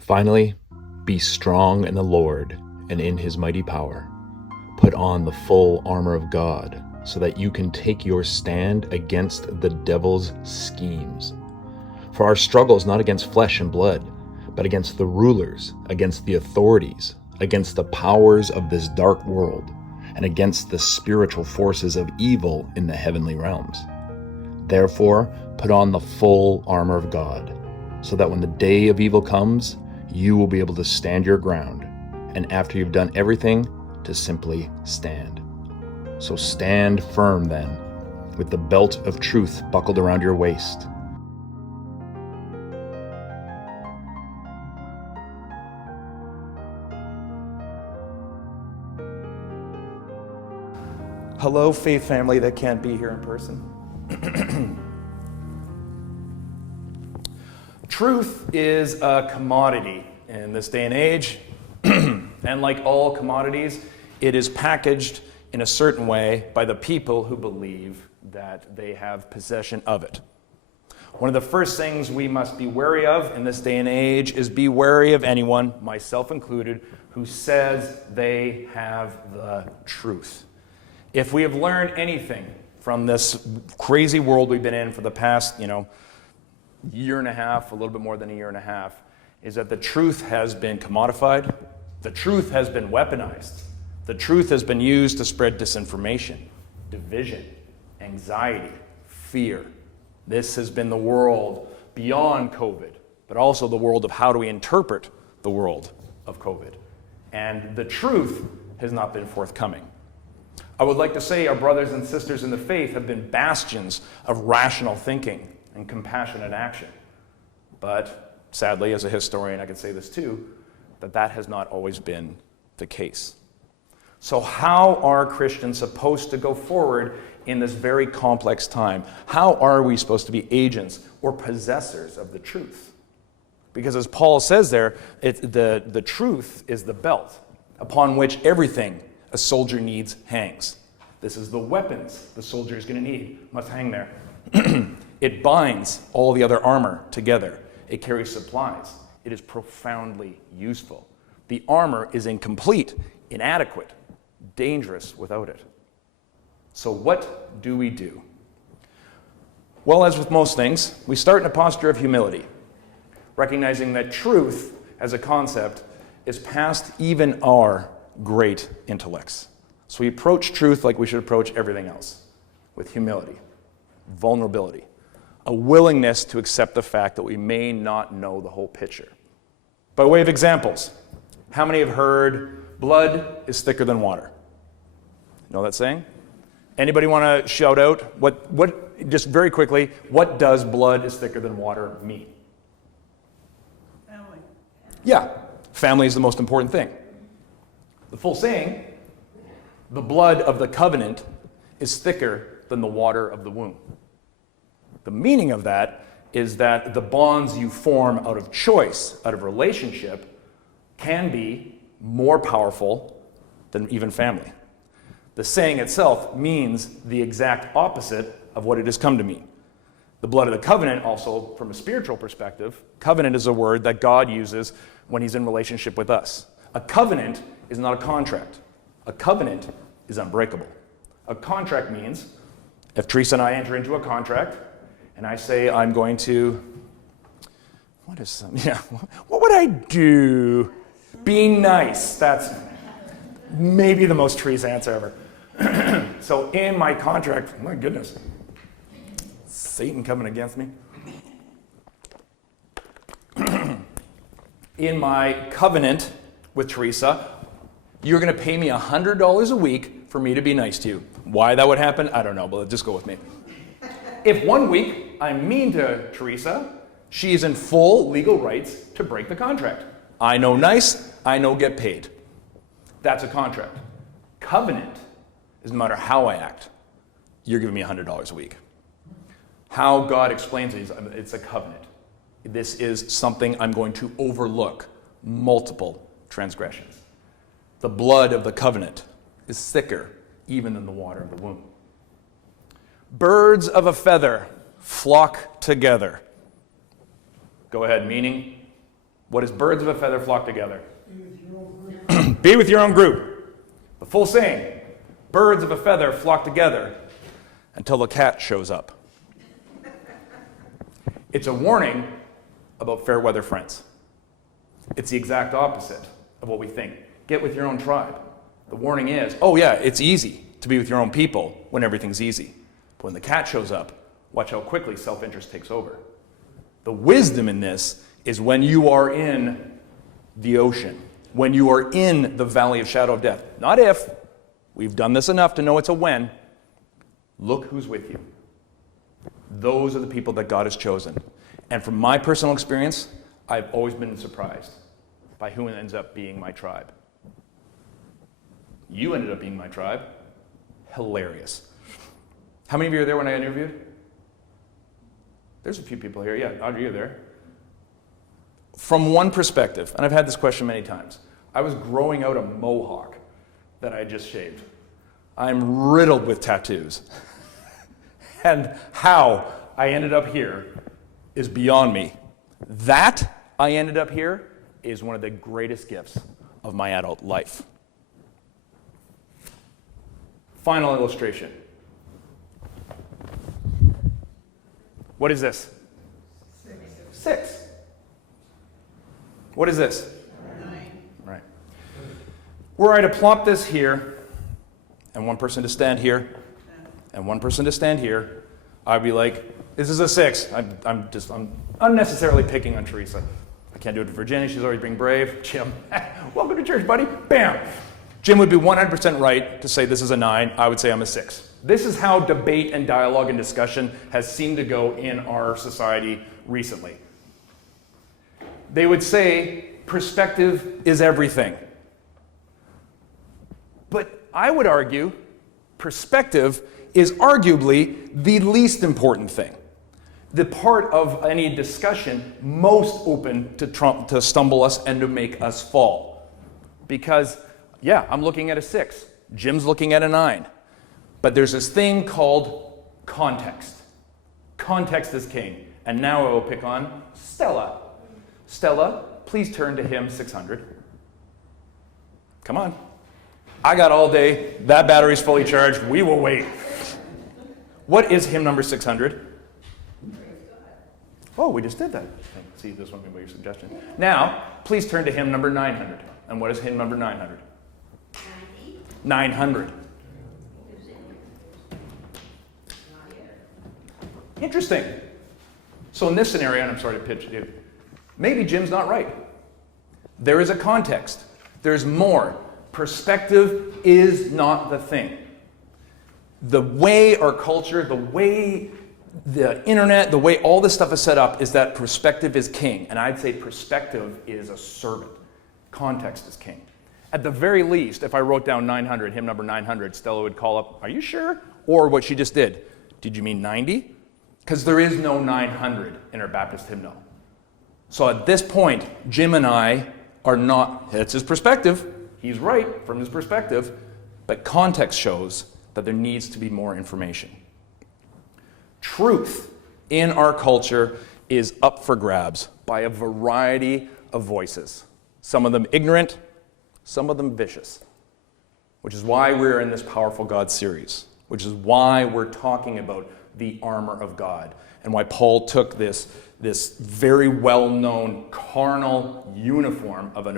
Finally, be strong in the Lord and in his mighty power. Put on the full armor of God so that you can take your stand against the devil's schemes. For our struggle is not against flesh and blood, but against the rulers, against the authorities, against the powers of this dark world, and against the spiritual forces of evil in the heavenly realms. Therefore, put on the full armor of God, so that when the day of evil comes, you will be able to stand your ground, and after you've done everything, to simply stand. So stand firm then, with the belt of truth buckled around your waist. Hello, faith family that can't be here in person. Truth is a commodity in this day and age, and like all commodities, it is packaged in a certain way by the people who believe that they have possession of it. One of the first things we must be wary of in this day and age is be wary of anyone, myself included, who says they have the truth. If we have learned anything from this crazy world we've been in for the past, year and a half, a little bit more than a year and a half, is that the truth has been commodified, the truth has been weaponized, the truth has been used to spread disinformation, division, anxiety, fear. This has been the world beyond COVID, but also the world of how do we interpret the world of COVID. And the truth has not been forthcoming. I would like to say our brothers and sisters in the faith have been bastions of rational thinking and compassionate action. But sadly, as a historian, I can say this too, that has not always been the case. So how are Christians supposed to go forward in this very complex time? How are we supposed to be agents or possessors of the truth? Because as Paul says there, the truth is the belt upon which everything a soldier needs hangs. This is the weapons the soldier is going to need, must hang there. It binds all the other armor together. It carries supplies. It is profoundly useful. The armor is incomplete, inadequate, dangerous without it. So what do we do? Well, as with most things, we start in a posture of humility, recognizing that truth as a concept is past even our great intellects. So we approach truth like we should approach everything else, with humility, vulnerability, a willingness to accept the fact that we may not know the whole picture. By way of examples, how many have heard blood is thicker than water? You know that saying? Anybody want to shout out what just very quickly, what does blood is thicker than water mean? Family. Yeah, family is the most important thing. The full saying, the blood of the covenant is thicker than the water of the womb. The meaning of that is that the bonds you form out of choice, out of relationship, can be more powerful than even family. The saying itself means the exact opposite of what it has come to mean. The blood of the covenant, also from a spiritual perspective, covenant is a word that God uses when he's in relationship with us. A covenant is not a contract. A covenant is unbreakable. A contract means, if Teresa and I enter into a contract, and I say I'm going to, what would I do? Be nice. That's maybe the most Teresa answer ever. So in my contract, my goodness, Satan coming against me. In my covenant with Teresa, you're going to pay me $100 a week for me to be nice to you. Why that would happen, I don't know, but just go with me. If 1 week I'm mean to Teresa, she is in full legal rights to break the contract. I know nice, I know get paid. That's a contract. Covenant is no matter how I act, you're giving me $100 a week. How God explains it is it's a covenant. This is something I'm going to overlook multiple transgressions. The blood of the covenant is thicker even than the water of the womb. Birds of a feather flock together. Go ahead, meaning What does birds of a feather flock together? Be with your own group. The full saying, birds of a feather flock together until the cat shows up. It's a warning about fair weather friends. It's the exact opposite of what we think. Get with your own tribe. The warning is, oh yeah, it's easy to be with your own people when everything's easy. But when the cat shows up, watch how quickly self-interest takes over. The wisdom in this is when you are in the ocean, when you are in the valley of shadow of death. Not if. We've done this enough to know it's a when. Look who's with you. Those are the people that God has chosen. And from my personal experience, I've always been surprised by who ends up being my tribe. You ended up being my tribe. Hilarious. How many of you were there when I interviewed? There's a few people here. Yeah, Audrey, you're there. From one perspective, and I've had this question many times, I was growing out a mohawk that I just shaved. I'm riddled with tattoos. And how I ended up here is beyond me. That I ended up here is one of the greatest gifts of my adult life. Final illustration. What is this? 6. What is this? 9. Right. Were I to plop this here, and one person to stand here, and one person to stand here, I'd be like, this is a 6. I'm unnecessarily picking on Teresa. I can't do it to Virginia. She's always being brave. Jim, welcome to church, buddy. Bam. Jim would be 100% right to say this is a 9. I would say I'm a 6. This is how debate and dialogue and discussion has seemed to go in our society recently. They would say perspective is everything. But I would argue perspective is arguably the least important thing. The part of any discussion most open to stumble us and to make us fall. Because, yeah, I'm looking at a 6. Jim's looking at a 9. But there's this thing called context. Context is king. And now I will pick on Stella. Stella, please turn to hymn 600. Come on. I got all day. That battery's fully charged. We will wait. What is hymn number 600? Oh, we just did that. See, this one can be your suggestion. Now, please turn to hymn number 900. And what is hymn number 900? 900. Interesting. So in this scenario, and I'm sorry to pitch you, maybe Jim's not right. There is a context. There's more. Perspective is not the thing. The way our culture, the way the internet, the way all this stuff is set up is that perspective is king. And I'd say perspective is a servant. Context is king. At the very least, if I wrote down 900, hymn number 900, Stella would call up, are you sure? Or what she just did, did you mean 90? Because there is no 900 in our Baptist hymnal. So at this point, Jim and I are not, it's his perspective. He's right from his perspective. But context shows that there needs to be more information. Truth in our culture is up for grabs by a variety of voices. Some of them ignorant, some of them vicious. Which is why we're in this Powerful God series. Which is why we're talking about the armor of God. And why Paul took this very well-known carnal uniform of an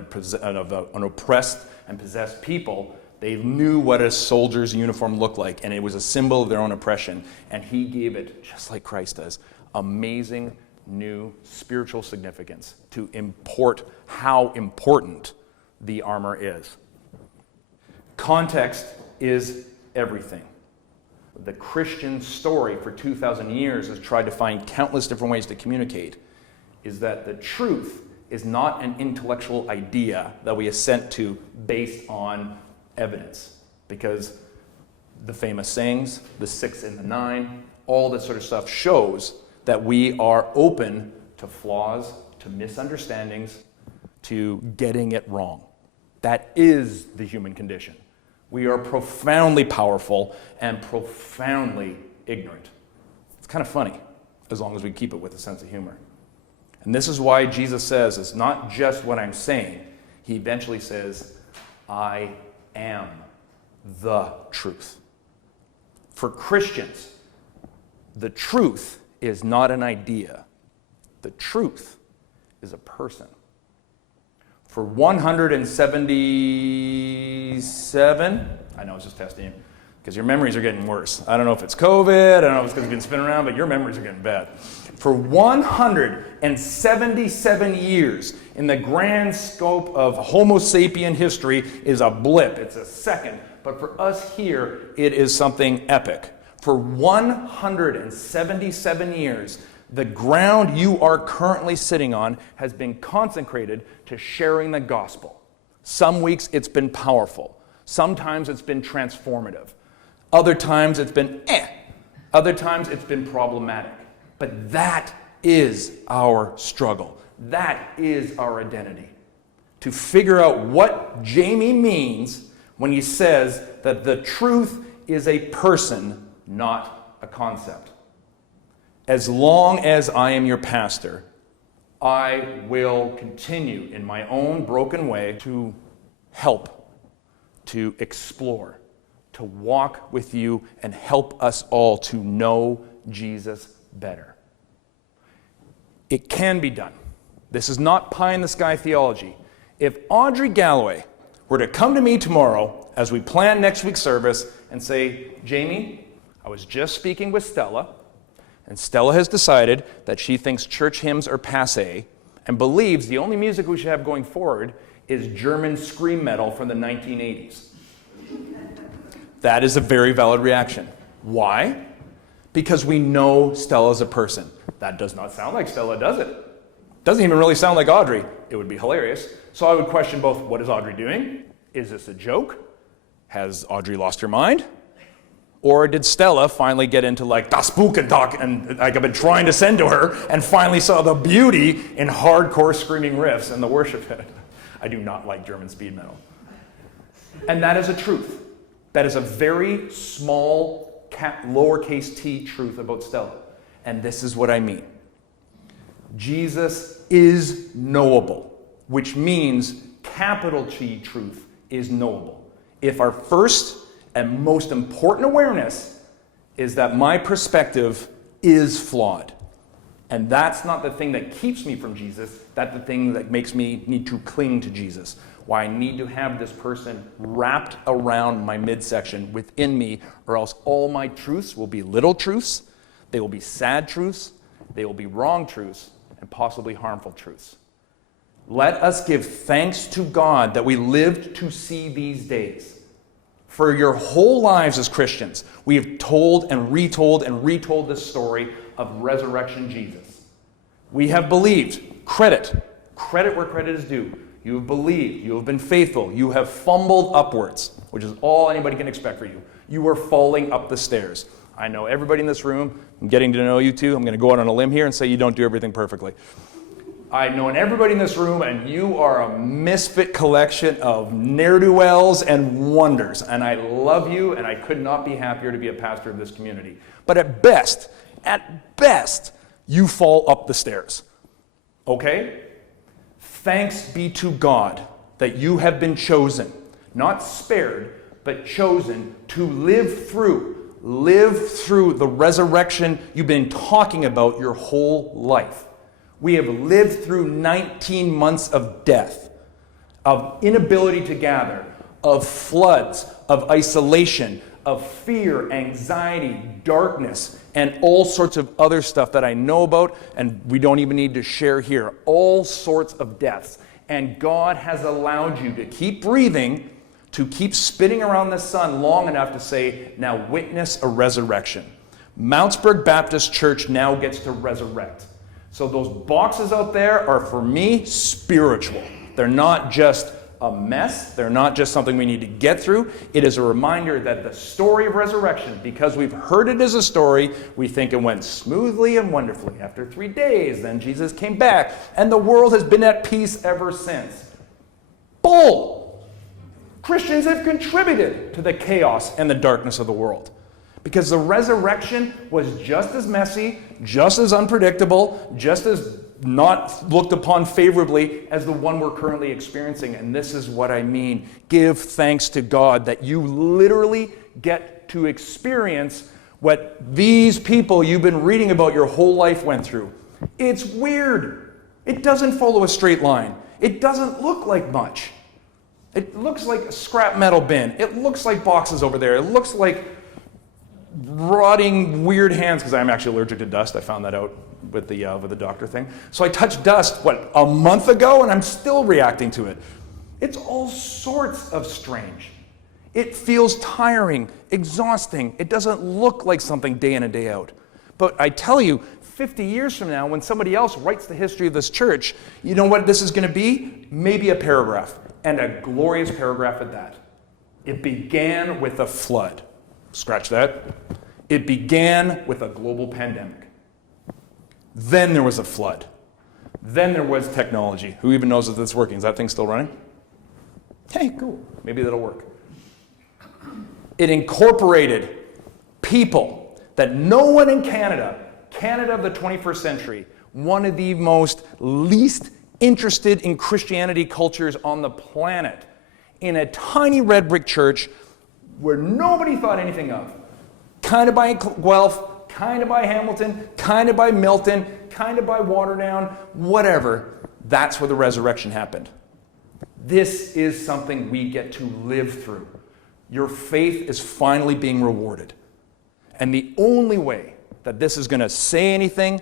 oppressed and possessed people. They knew what a soldier's uniform looked like, and it was a symbol of their own oppression. And he gave it, just like Christ does, amazing new spiritual significance to import how important the armor is. Context is everything. The Christian story for 2,000 years has tried to find countless different ways to communicate, is that the truth is not an intellectual idea that we assent to based on evidence. Because the famous sayings, the 6 and the 9, all this sort of stuff shows that we are open to flaws, to misunderstandings, to getting it wrong. That is the human condition. We are profoundly powerful and profoundly ignorant. It's kind of funny, as long as we keep it with a sense of humor. And this is why Jesus says, it's not just what I'm saying. He eventually says, I am the truth. For Christians, the truth is not an idea. The truth is a person. For 177, I know I was just testing you, because your memories are getting worse. I don't know if it's COVID, I don't know if it's because you've been spinning around, but your memories are getting bad. For 177 years, in the grand scope of Homo sapien history, is a blip. It's a second. But for us here, it is something epic. For 177 years, the ground you are currently sitting on has been consecrated to sharing the gospel. Some weeks it's been powerful. Sometimes it's been transformative. Other times it's been Other times it's been problematic. But that is our struggle. That is our identity. To figure out what Jamie means when he says that the truth is a person, not a concept. As long as I am your pastor, I will continue in my own broken way to help, to explore, to walk with you and help us all to know Jesus better. It can be done. This is not pie-in-the-sky theology. If Audrey Galloway were to come to me tomorrow as we plan next week's service and say, Jamie, I was just speaking with Stella, and Stella has decided that she thinks church hymns are passé and believes the only music we should have going forward is German scream metal from the 1980s. That is a very valid reaction. Why? Because we know Stella's a person. That does not sound like Stella, does it? Doesn't even really sound like Audrey. It would be hilarious. So I would question both, what is Audrey doing? Is this a joke? Has Audrey lost her mind? Or did Stella finally get into like Das Buch and Talk, and like I've been trying to send to her, and finally saw the beauty in hardcore screaming riffs and the worship it? I do not like German speed metal. And that is a truth. That is a very small, lowercase t truth about Stella. And this is what I mean. Jesus is knowable, which means capital T truth is knowable. If our first and most important awareness is that my perspective is flawed. And that's not the thing that keeps me from Jesus. That's the thing that makes me need to cling to Jesus. Why I need to have this person wrapped around my midsection within me, or else all my truths will be little truths, they will be sad truths, they will be wrong truths, and possibly harmful truths. Let us give thanks to God that we lived to see these days. For your whole lives as Christians, we have told and retold this story of resurrection Jesus. We have believed. Credit where credit is due. You have believed. You have been faithful. You have fumbled upwards, which is all anybody can expect for you. You are falling up the stairs. I know everybody in this room. I'm getting to know you too. I'm going to go out on a limb here and say you don't do everything perfectly. I've known everybody in this room, and you are a misfit collection of ne'er-do-wells and wonders. And I love you, and I could not be happier to be a pastor of this community. But at best, you fall up the stairs. Okay? Thanks be to God that you have been chosen, not spared, but chosen to live through the resurrection you've been talking about your whole life. We have lived through 19 months of death, of inability to gather, of floods, of isolation, of fear, anxiety, darkness, and all sorts of other stuff that I know about and we don't even need to share here. All sorts of deaths. And God has allowed you to keep breathing, to keep spinning around the sun long enough to say, now witness a resurrection. Mountsburg Baptist Church now gets to resurrect. So those boxes out there are, for me, spiritual. They're not just a mess. They're not just something we need to get through. It is a reminder that the story of resurrection, because we've heard it as a story, we think it went smoothly and wonderfully. After 3 days, then Jesus came back, and the world has been at peace ever since. Bull! Christians have contributed to the chaos and the darkness of the world. Because the resurrection was just as messy, just as unpredictable, just as not looked upon favorably as the one we're currently experiencing. And this is what I mean. Give thanks to God that you literally get to experience what these people you've been reading about your whole life went through. It's weird. It doesn't follow a straight line. It doesn't look like much. It looks like a scrap metal bin. It looks like boxes over there. It looks like rotting weird hands, because I'm actually allergic to dust. I found that out with the doctor thing. So I touched dust, a month ago, and I'm still reacting to it. It's all sorts of strange. It feels tiring, exhausting. It doesn't look like something day in and day out. But I tell you, 50 years from now, when somebody else writes the history of this church, you know what this is going to be? Maybe a paragraph, and a glorious paragraph at that. It began with a flood. Scratch that. It began with a global pandemic. Then there was a flood. Then there was technology. Who even knows if that's working? Is that thing still running? Hey, cool. Maybe that'll work. It incorporated people that no one in Canada of the 21st century, one of the most least interested in Christianity cultures on the planet, in a tiny red brick church where nobody thought anything of. Kind of by Guelph, kind of by Hamilton, kind of by Milton, kind of by Waterdown, whatever. That's where the resurrection happened. This is something we get to live through. Your faith is finally being rewarded. And the only way that this is going to say anything,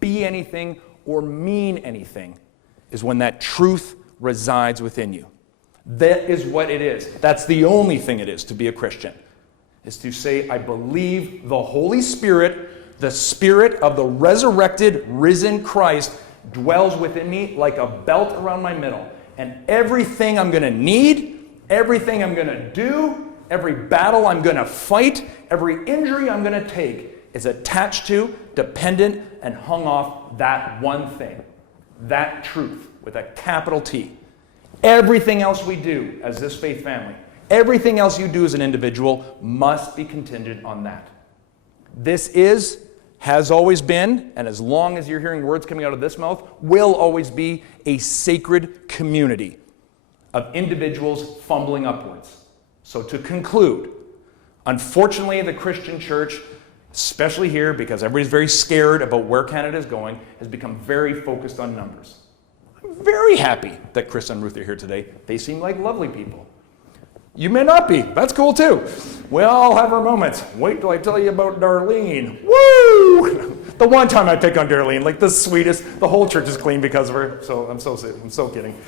be anything, or mean anything is when that truth resides within you. That is what it is. That's the only thing it is to be a Christian, is to say, I believe the Holy Spirit, the Spirit of the resurrected, risen Christ, dwells within me like a belt around my middle. And everything I'm going to need, everything I'm going to do, every battle I'm going to fight, every injury I'm going to take is attached to, dependent, and hung off that one thing, that truth with a capital T. Everything else we do as this faith family, everything else you do as an individual must be contingent on that. This has always been, and as long as you're hearing words coming out of this mouth, will always be a sacred community of individuals fumbling upwards. So to conclude, unfortunately, the Christian church, especially here, because everybody's very scared about where Canada is going, has become very focused on numbers. I'm very happy that Chris and Ruth are here today. They seem like lovely people. You may not be. That's cool too. We all have our moments. Wait till I tell you about Darlene. Woo! The one time I pick on Darlene, like the sweetest. The whole church is clean because of her. So I'm so kidding.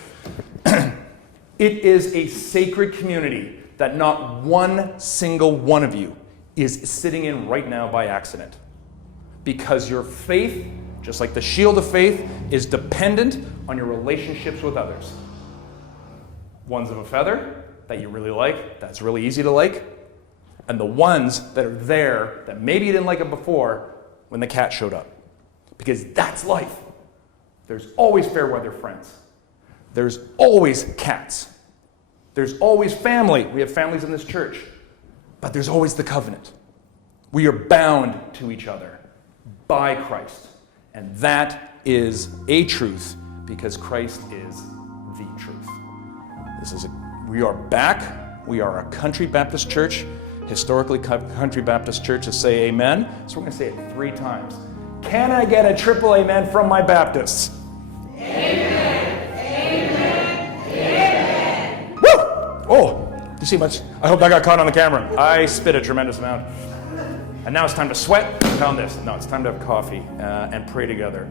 It is a sacred community that not one single one of you is sitting in right now by accident. Because your faith, just like the shield of faith, is dependent on your relationships with others. Ones of a feather that you really like, that's really easy to like, and the ones that are there that maybe you didn't like it before when the cat showed up. Because that's life. There's always fair weather friends. There's always cats. There's always family. We have families in this church. But there's always the covenant. We are bound to each other by Christ. And that is a truth because Christ is the truth. We are back. We are a country Baptist church. Historically, country Baptist churches say amen. So we're going to say it 3 times. Can I get a triple amen from my Baptists? Amen. Amen. Amen. Woo! Oh, you see much? I hope that got caught on the camera. I spit a tremendous amount. And now it's time to sweat and pound this. No, it's time to have coffee and pray together.